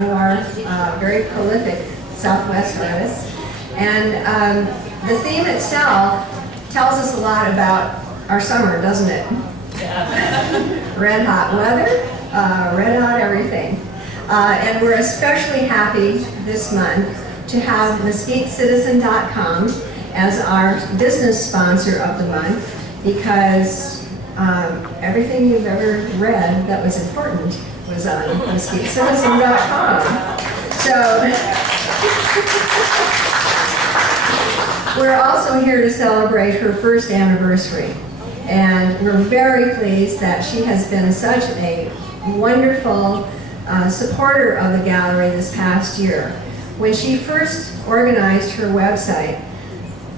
Our very prolific Southwest artists. And the theme itself tells us a lot about our summer, doesn't it? Yeah. Red hot weather, red hot everything. And we're especially happy this month to have MesquiteCitizen.com as our business sponsor of the month, because everything you've ever read that was important was on MesquiteCitizen.com. So we're also here to celebrate her first anniversary. And we're very pleased that she has been such a wonderful supporter of the gallery this past year. When she first organized her website,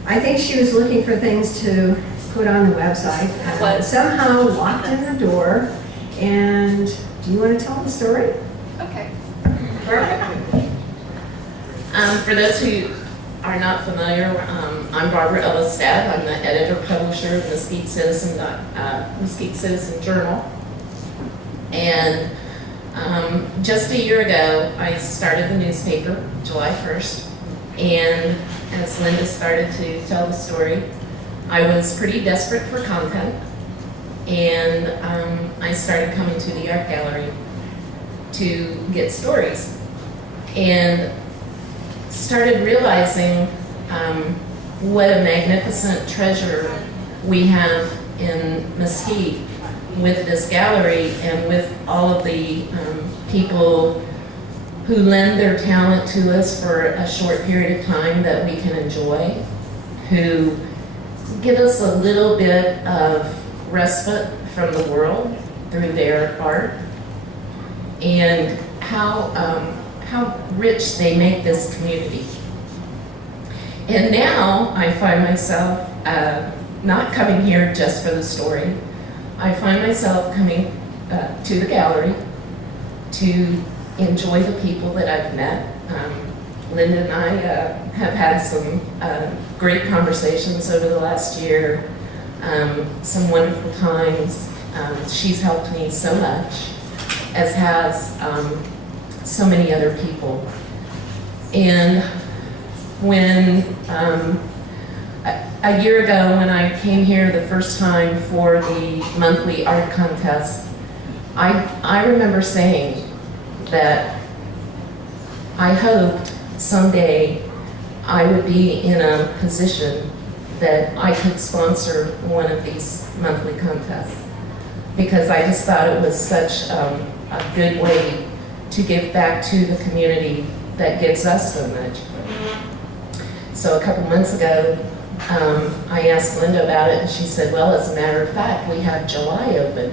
I think she was looking for things to put on the website and somehow walked in the door. And do you want to tell the story? Okay. Perfect. For those who are not familiar, I'm Barbara Ellis-Stad. I'm the editor-publisher of Mesquite Citizen Journal. And just a year ago, I started the newspaper, July 1st. And as Linda started to tell the story, I was pretty desperate for content. And I started coming to the art gallery to get stories. And started realizing what a magnificent treasure we have in Mesquite with this gallery and with all of the people who lend their talent to us for a short period of time that we can enjoy, who give us a little bit of respite from the world through their art, and how rich they make this community. And now I find myself not coming here just for the story. I find myself coming to the gallery to enjoy the people that I've met. Linda and I have had some great conversations over the last year, some wonderful times. She's helped me so much, as has so many other people. And when a year ago, when I came here the first time for the monthly art contest, I remember saying that I hoped someday I would be in a position that I could sponsor one of these monthly contests, because I just thought it was such a good way to give back to the community that gives us so much. So a couple months ago, I asked Linda about it, and she said, well, as a matter of fact, we have July open.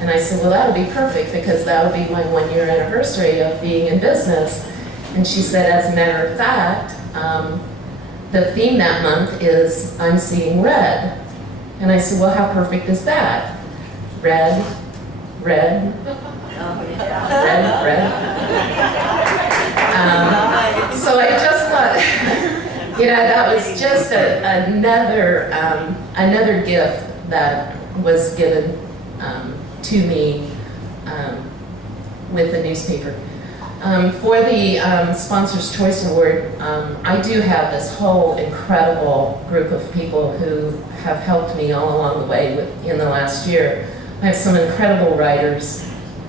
And I said, well, that'll be perfect, because that'll be my 1-year anniversary of being in business. And she said, as a matter of fact, the theme that month is I'm seeing red. And I said, well, how perfect is that? Red, red, red, red. So I just thought, that was just another gift that was given to me with the newspaper. For the Sponsor's Choice Award, I do have this whole incredible group of people who have helped me all along the way in the last year. I have some incredible writers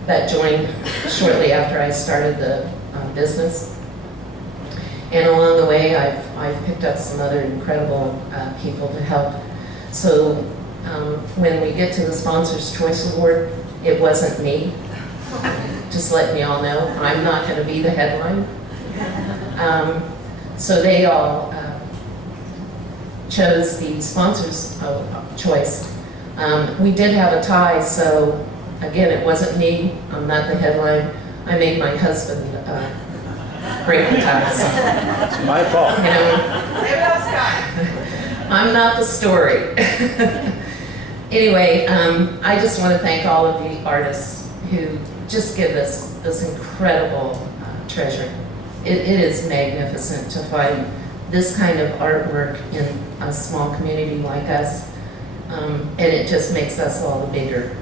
that joined shortly after I started the business. And along the way, I've picked up some other incredible people to help. So when we get to the Sponsor's Choice Award, it wasn't me. Just letting you all know, I'm not going to be the headline. So they all chose the Sponsor's Choice. We did have a tie, so again, it wasn't me. I'm not the headline. I made my husband break the tie. So, it's my fault. I'm not the story. Anyway, I just want to thank all of the artists who just give us this incredible treasure. It is magnificent to find this kind of artwork in a small community like us, and it just makes us all the bigger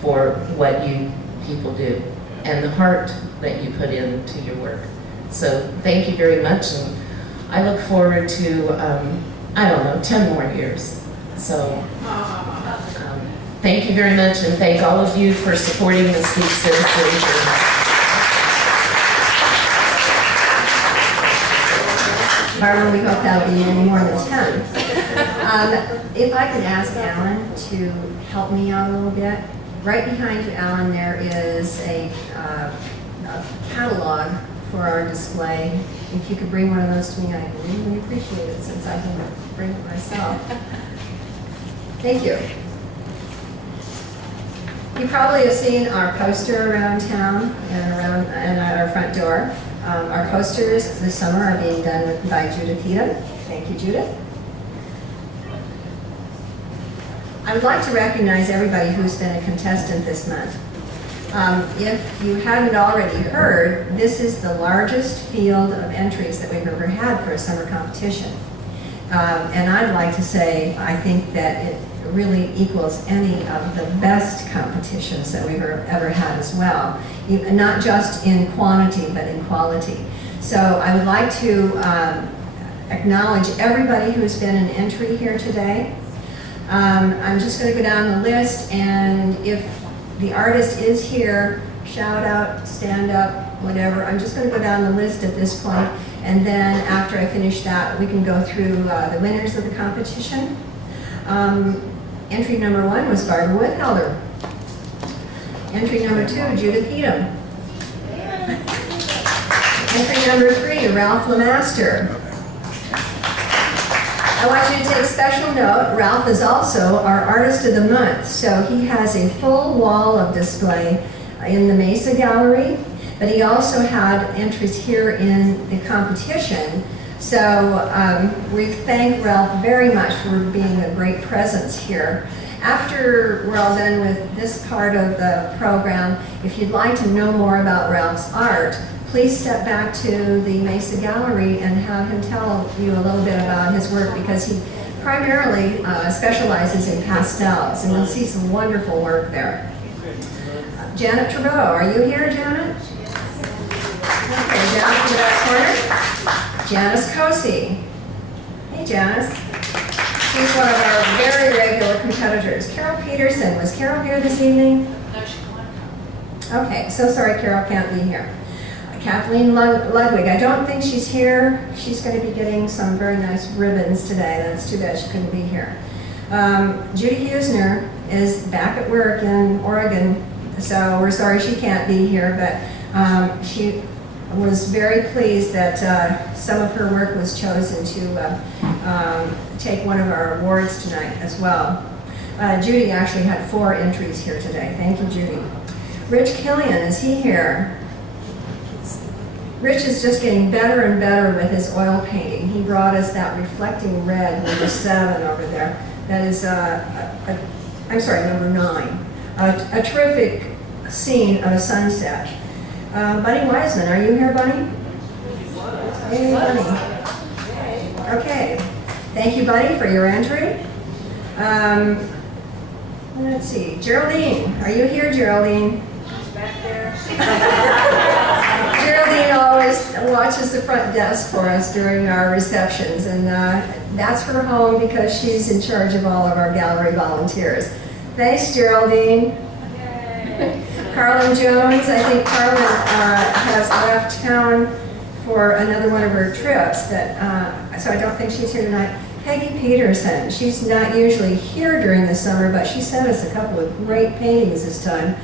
for what you people do. and the heart that you put into your work. So thank you very much, and I look forward to, I don't know, 10 more years. So thank you very much, and thank all of you for supporting the Sweet Citizen Journey. Barbara, we hope that'll be many more than 10. If I could ask Alan to help me out a little bit. Right behind you, Alan, there is a catalog for our display. If you could bring one of those to me, I'd really appreciate it, since I can bring it myself. Thank you. You probably have seen our poster around town and at our front door. Our posters this summer are being done by Judith Heaton. Thank you, Judith. I would like to recognize everybody who's been a contestant this month. If you haven't already heard, this is the largest field of entries that we've ever had for a summer competition. And I'd like to say, I think that it really equals any of the best competitions that we've ever had as well. Not just in quantity, but in quality. So I would like to acknowledge everybody who's been an entry here today. I'm just going to go down the list, and if the artist is here, shout out, stand up, whatever. I'm just going to go down the list at this point, and then after I finish that, we can go through the winners of the competition. Entry number 1 was Barbara Woodhelder. Entry number 2, Judith Heaton. Entry number 3, Ralph Lemaster. I want you to take special note, Ralph is also our Artist of the Month, so he has a full wall of display in the Mesa Gallery, but he also had entries here in the competition. So we thank Ralph very much for being a great presence here. After we're all done with this part of the program, if you'd like to know more about Ralph's art, please step back to the Mesa Gallery and have him tell you a little bit about his work, because he primarily specializes in pastels, and you'll see some wonderful work there. Janet Trudeau, are you here, Janet? Okay, Janet in the back corner. Janice Cosi. Hey, Janice. She's one of our very regular competitors. Carol Peterson. Was Carol here this evening? No, she can't come. Okay, so sorry Carol can't be here. Kathleen Ludwig, I don't think she's here. She's going to be getting some very nice ribbons today. That's too bad she couldn't be here. Judy Huesner is back at work in Oregon, so we're sorry she can't be here, but she was very pleased that some of her work was chosen to take one of our awards tonight as well. Judy actually had 4 entries here today. Thank you, Judy. Rich Killian, is he here? Rich is just getting better and better with his oil painting. He brought us that reflecting red, number 7 over there. That is, I'm sorry, number 9. A terrific scene of a sunset. Bunny Wiseman, are you here, Bunny? Hey, Bunny. Okay. Thank you, Bunny, for your entry. Let's see. Geraldine, are you here, Geraldine? She's back there. Geraldine always watches the front desk for us during our receptions, and that's her home because she's in charge of all of our gallery volunteers. Thanks, Geraldine. Yay. Carlin Jones, I think Carlin has left town for another one of her trips, so I don't think she's here tonight. Peggy Peterson, she's not usually here during the summer, but she sent us a couple of great paintings this time.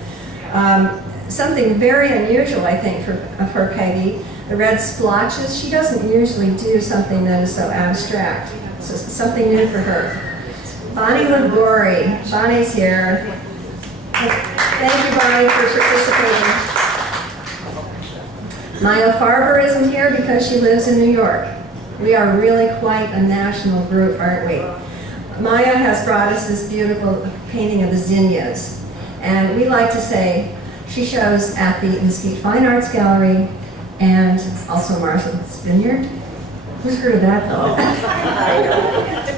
Something very unusual, I think, for Peggy, the red splotches. She doesn't usually do something that is so abstract, so something new for her. Bonnie Ligori, Bonnie's here. Thank you, Bonnie, for participating. Maya Farber isn't here because she lives in New York. We are really quite a national group, aren't we? Maya has brought us this beautiful painting of the zinnias, and we like to say she shows at the Mesquite Fine Arts Gallery and also Martha's Vineyard. Who's heard of that, though?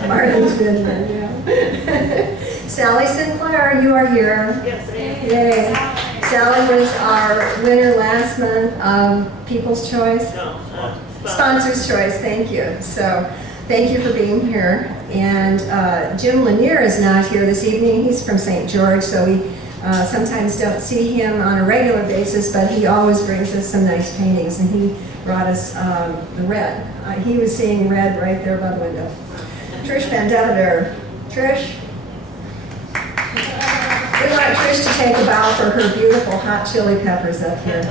Martha's Vineyard, yeah. Sally Sinclair, you are here. Yes, Yay. Sally was our winner last month of People's Choice. Sponsor's Choice, thank you. So thank you for being here. And Jim Lanier is not here this evening. He's from St. George, so we sometimes don't see him on a regular basis, but he always brings us some nice paintings, and he brought us the red. He was seeing red right there by the window. Trish Van Deventer. Trish? We want Trish to take a bow for her beautiful hot chili peppers up here.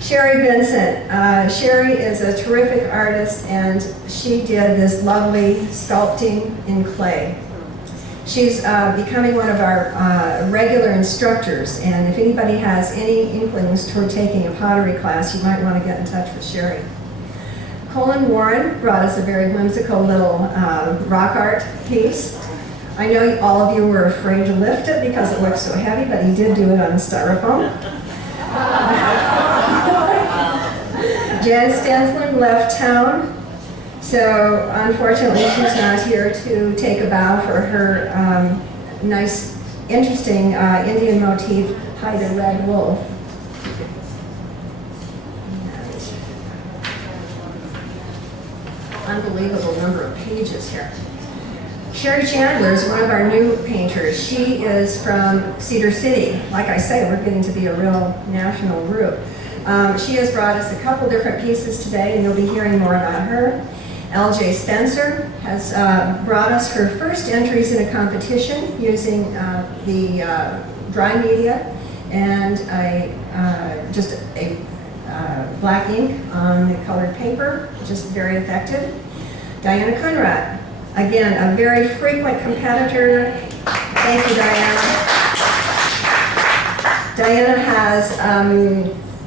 Sherry Vincent. Sherry is a terrific artist, and she did this lovely sculpting in clay. She's becoming one of our regular instructors, and if anybody has any inklings toward taking a pottery class, you might want to get in touch with Sherry. Colin Warren brought us a very whimsical little rock art piece. I know all of you were afraid to lift it because it looks so heavy, but he did do it on styrofoam. Jan Stensland left town, so unfortunately she's not here to take a bow for her nice, interesting Indian motif hide red wolf. Unbelievable number of pages here. Sherry Chandler is one of our new painters. She is from Cedar City. Like I say, we're getting to be a real national group. She has brought us a couple different pieces today, and you'll be hearing more about her. L.J. Spencer has brought us her first entries in a competition using the dry media and just a black ink on the colored paper, just very effective. Diana Kunrat, again, a very frequent competitor. Thank you, Diana. Diana has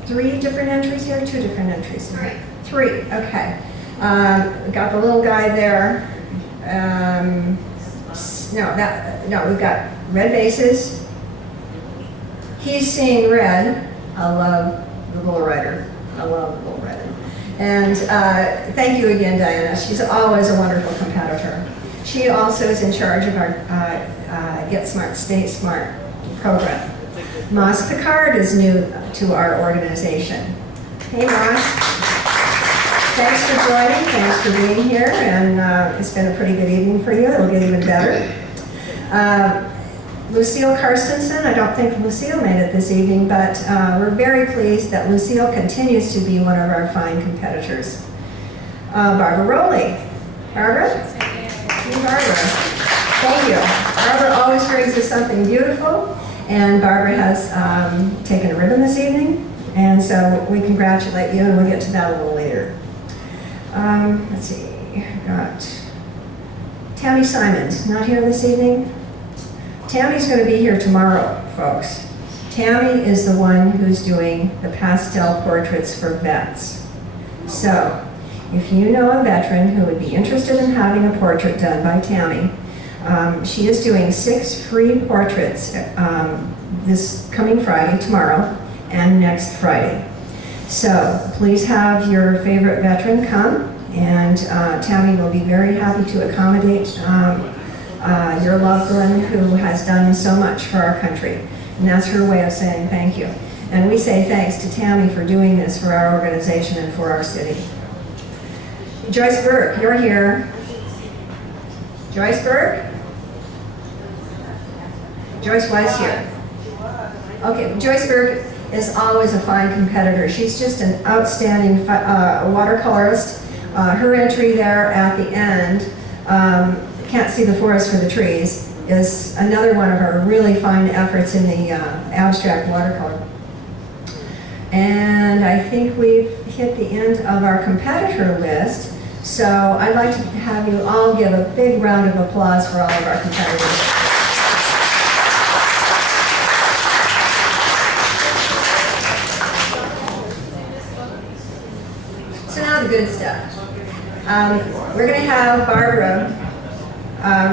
3 different entries here, 2 different entries here? 3, okay. Got the little guy there. No, we've got red bases. He's seeing red. I love the bull rider. I love the bull rider. And thank you again, Diana. She's always a wonderful competitor. She also is in charge of our Get Smart, Stay Smart program. Moss Picard is new to our organization. Hey, Moss. Thanks for joining. Thanks for being here. And it's been a pretty good evening for you. It'll get even better. Lucille Karstensen, I don't think Lucille made it this evening, but we're very pleased that Lucille continues to be one of our fine competitors. Barbara Rowley. Barbara? Hey, Barbara. Thank you. Barbara always brings us something beautiful, and Barbara has taken a ribbon this evening, and so we congratulate you, and we'll get to that a little later. Let's see, got Tammy Simons, not here this evening. Tammy's going to be here tomorrow, folks. Tammy is the one who's doing the pastel portraits for vets. So, if you know a veteran who would be interested in having a portrait done by Tammy, she is doing 6 free portraits this coming Friday, tomorrow, and next Friday. So, please have your favorite veteran come, and Tammy will be very happy to accommodate your loved one who has done so much for our country. And that's her way of saying thank you. And we say thanks to Tammy for doing this for our organization and for our city. Joyce Burke, you're here. Joyce Burke? Joyce was here. Okay, Joyce Burke is always a fine competitor. She's just an outstanding watercolorist. Her entry there at the end, Can't See the Forest for the Trees, is another one of our really fine efforts in the abstract watercolor. And I think we've hit the end of our competitor list, so I'd like to have you all give a big round of applause for all of our competitors. So now the good stuff. We're going to have Barbara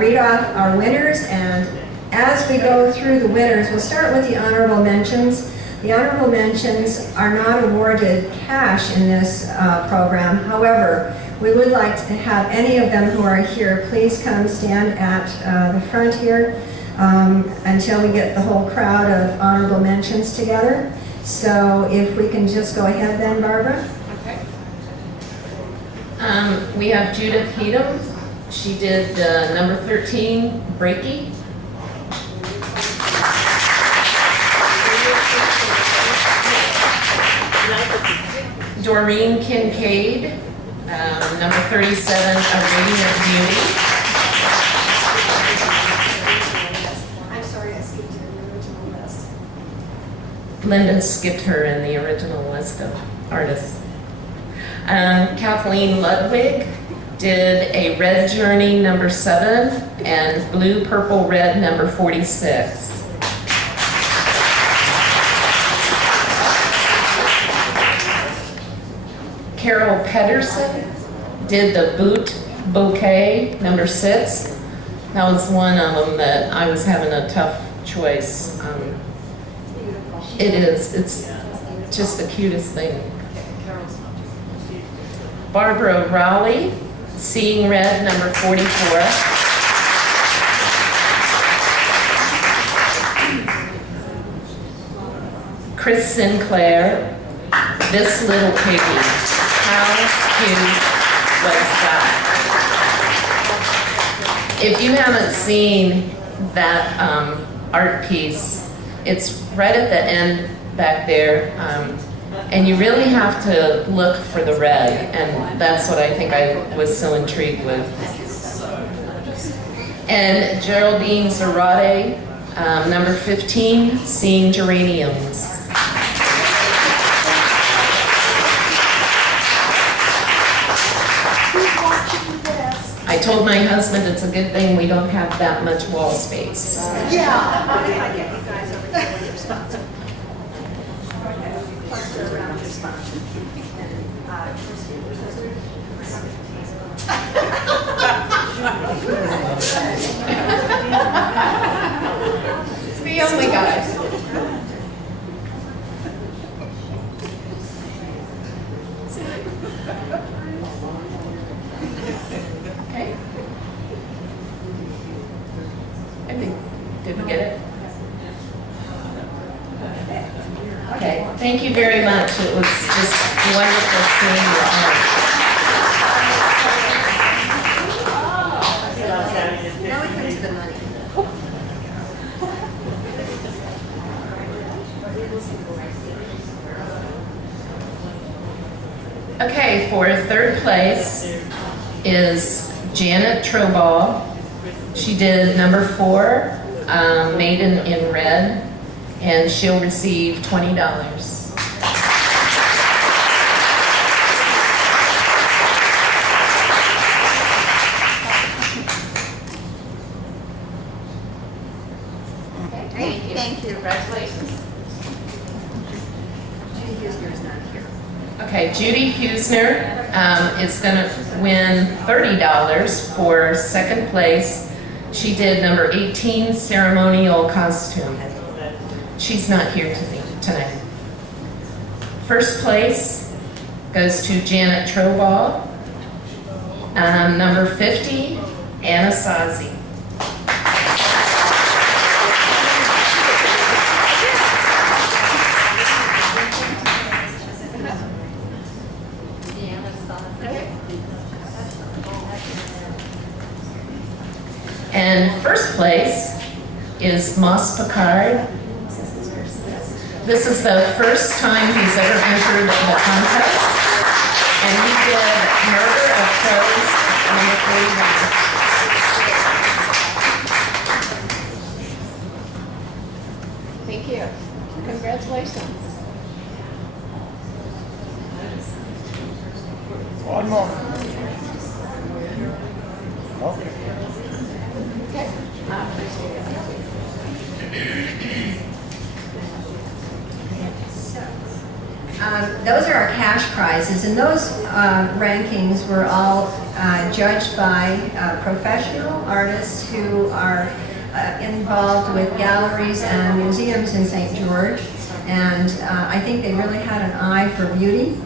read off our winners, and as we go through the winners, we'll start with the honorable mentions. The honorable mentions are not awarded cash in this program. However, we would like to have any of them who are here, please come stand at the front here. until we get the whole crowd of honorable mentions together. So if we can just go ahead then, Barbara. Okay. We have Judith Heatham. She did number 13, Breaky. Doreen Kincaid, number 37, A Radiant Beauty. I'm sorry, I skipped your original list. Linda skipped her in the original list of artists. Kathleen Ludwig did A Red Journey, number 7, and Blue, Purple, Red, number 46. Carol Pedersen did The Boot Bouquet, number 6. That was one of them that I was having a tough choice. It is. It's just the cutest thing. Barbara Rowley, Seeing Red, number 44. Chris Sinclair, This Little Piggy. How cute was that? If you haven't seen that art piece, it's right at the end back there, and you really have to look for the red, and that's what I think I was so intrigued with. And Geraldine Zarate, number 15, Seeing Geraniums. I told my husband it's a good thing we don't have that much wall space. Yeah. How did I get you guys over here with your spots? Cluster around your spots. It's the only guys. Okay. I think, did we get it? Okay, thank you very much. It was just wonderful seeing your art. Now we come to the money. Okay, for third place is Janet Troball. She did number 4, Maiden in Red, and she'll receive $20. Thank you. Congratulations. Judy Huesner's not here. Okay, Judy Huesner is going to win $30 for second place. She did number 18, Ceremonial Costume. She's not here tonight. First place goes to Janet Troball. Number 50, Anna Sazi. And first place is Moss Picard. This is the first time he's ever entered the contest, and he did Murder of Crows number 41. Thank you. Congratulations. One more. Okay. Okay. Those are our cash prizes, and those rankings were all judged by professional artists who are involved with galleries and museums in St. George, and I think they really had an eye for beauty.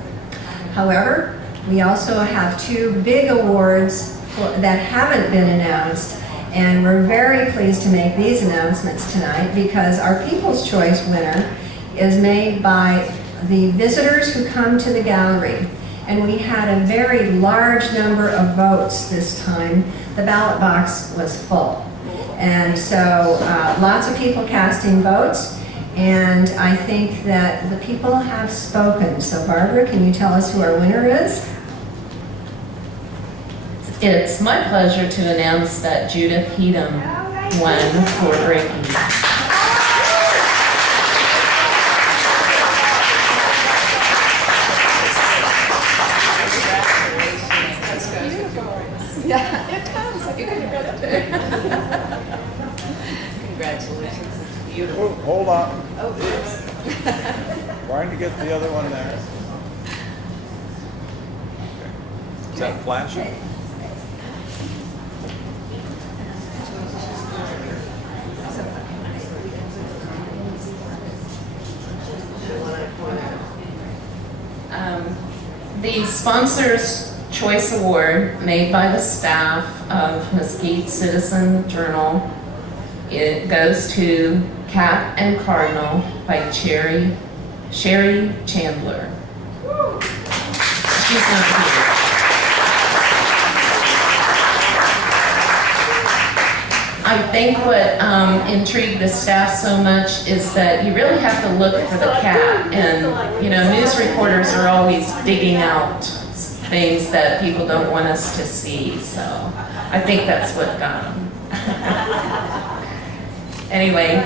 However, we also have 2 big awards that haven't been announced, And we're very pleased to make these announcements tonight because our People's Choice winner is made by the visitors who come to the gallery. And we had a very large number of votes this time. The ballot box was full. And so lots of people casting votes. And I think that the people have spoken. So Barbara, can you tell us who our winner is? It's my pleasure to announce that Judith Heatham won for breaking. Yeah, it does. You can go there. Congratulations, it's beautiful. Oh, hold on. Oh, it's. Trying to get the other one there. Okay. Is that flashing? The Sponsors Choice Award, made by the staff of Mesquite Citizen Journal, it goes to Cat and Cardinal by Sherry Chandler. She's not here. I think what intrigued the staff so much is that you really have to look for the cat, and you know, news reporters are always digging out things that people don't want us to see, so I think that's what got them. Anyway,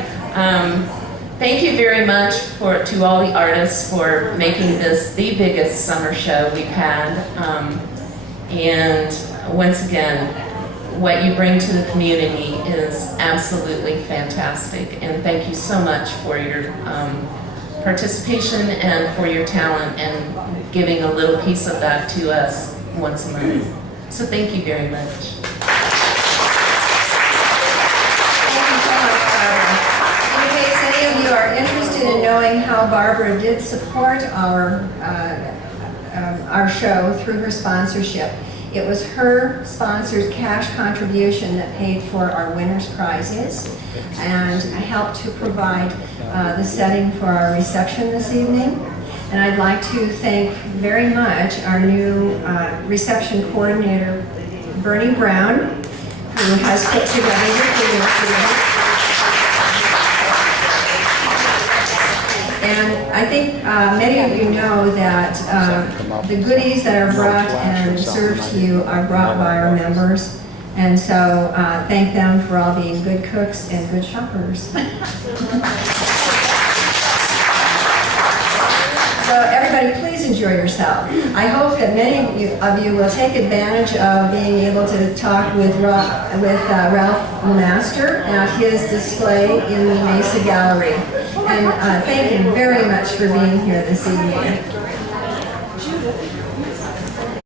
thank you very much to all the artists for making this the biggest summer show we've had, and once again, what you bring to the community is absolutely fantastic, and thank you so much for your participation and for your talent and giving a little piece of that to us once a month. So thank you very much. Thank you so much, Barbara. In case any of you are interested in knowing how Barbara did support our show through her sponsorship, it was her sponsored cash contribution that paid for our winners' prizes and helped to provide the setting for our reception this evening. And I'd like to thank very much our new reception coordinator, Bernie Brown, who has put together the evening. And I think many of you know that the goodies that are brought and served to you are brought by our members. And so thank them for all being good cooks and good shoppers. So everybody, please enjoy yourself. I hope that many of you will take advantage of being able to talk with Ralph Master at his display in the Mesa Gallery. And thank you very much for being here this evening.